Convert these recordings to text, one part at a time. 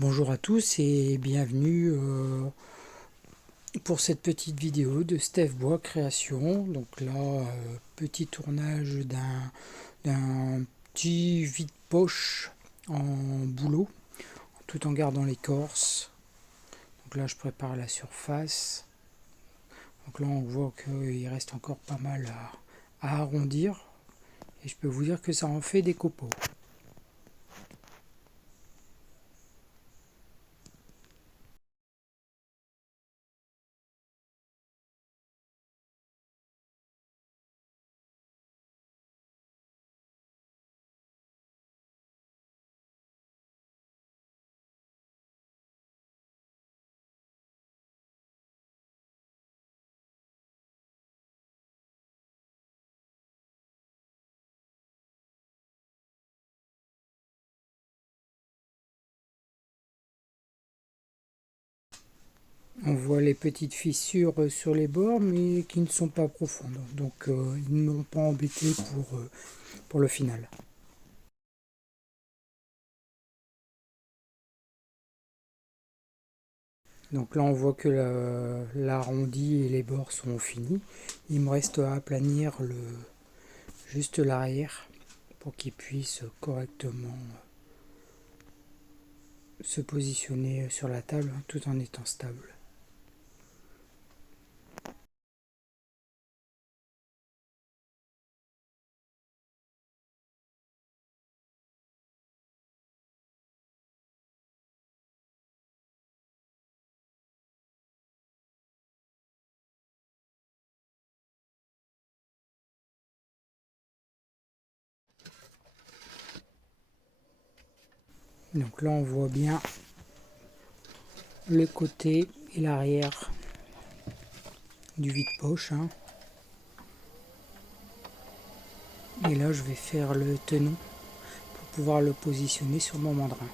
Bonjour à tous et bienvenue pour cette petite vidéo de Steve Bois Création. Donc là, petit tournage d'un petit vide-poche en bouleau, tout en gardant l'écorce. Donc là, je prépare la surface. Donc là, on voit qu'il reste encore pas mal à arrondir. Et je peux vous dire que ça en fait des copeaux. On voit les petites fissures sur les bords, mais qui ne sont pas profondes. Donc ils ne m'ont pas embêté pour le final. Donc là on voit que l'arrondi et les bords sont finis. Il me reste à aplanir juste l'arrière pour qu'il puisse correctement se positionner sur la table tout en étant stable. Donc là on voit bien le côté et l'arrière du vide-poche. Et là je vais faire le tenon pour pouvoir le positionner sur mon mandrin.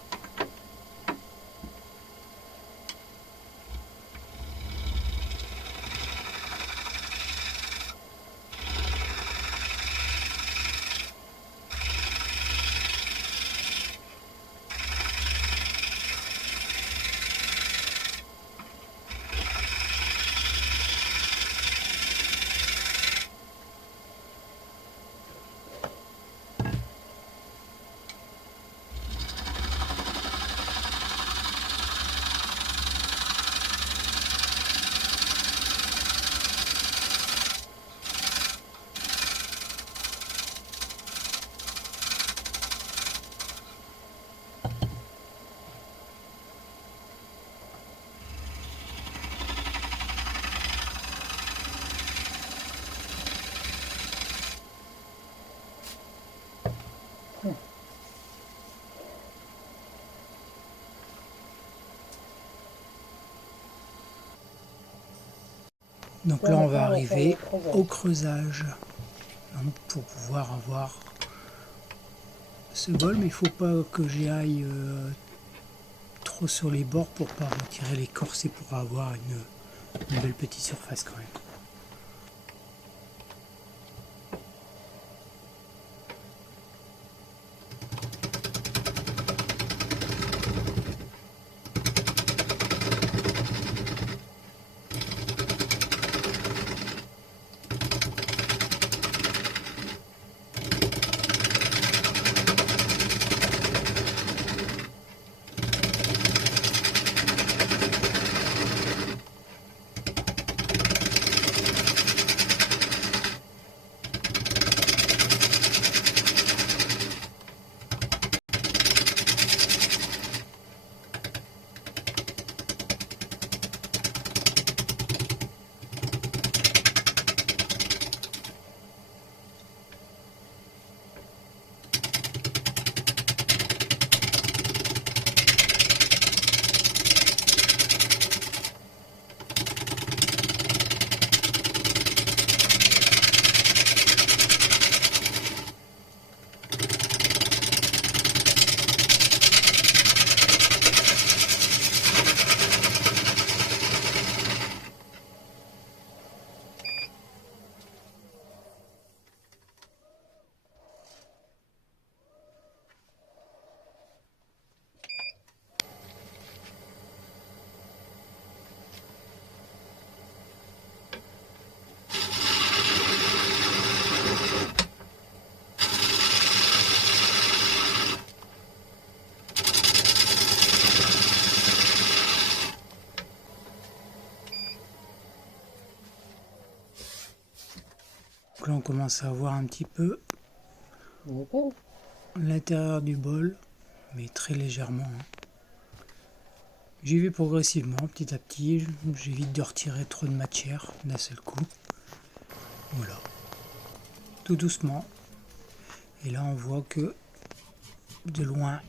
Donc là on va arriver au creusage, donc, pour pouvoir avoir ce bol, mais il ne faut pas que j'y aille trop sur les bords pour pas retirer l'écorce et pour avoir une belle petite surface quand même. Donc là on commence à voir un petit peu l'intérieur du bol, mais très légèrement, hein. J'y vais progressivement, petit à petit, j'évite de retirer trop de matière d'un seul coup. Voilà, tout doucement. Et là on voit que de loin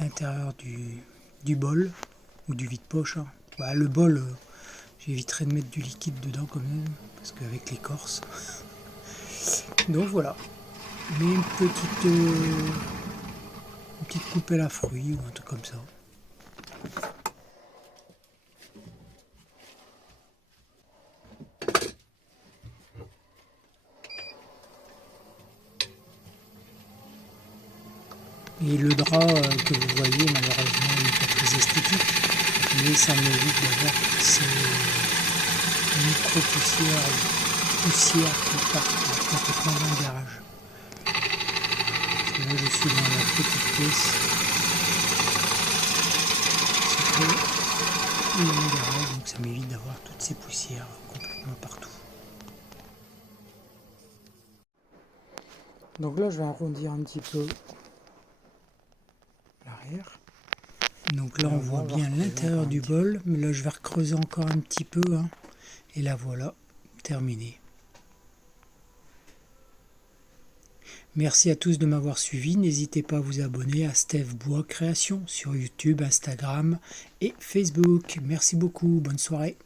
l'intérieur du bol ou du vide-poche, hein. Bah, le bol, j'éviterai de mettre du liquide dedans quand même, parce qu'avec l'écorce. Donc voilà, mais une petite coupelle à fruits ou un truc comme ça. Et le drap que vous voyez, malheureusement, n'est pas très esthétique, mais ça m'évite d'avoir ces micro-poussières qui partent complètement dans le garage. Parce que là, je suis dans la petite pièce. C'est dans le garage, donc ça m'évite d'avoir toutes ces poussières complètement partout. Donc là, je vais arrondir un petit peu l'arrière. Donc là on voit bien l'intérieur du bol, mais là je vais recreuser encore un petit peu, hein. Et là voilà, terminé. Merci à tous de m'avoir suivi, n'hésitez pas à vous abonner à Steve Bois Création sur YouTube, Instagram et Facebook. Merci beaucoup, bonne soirée.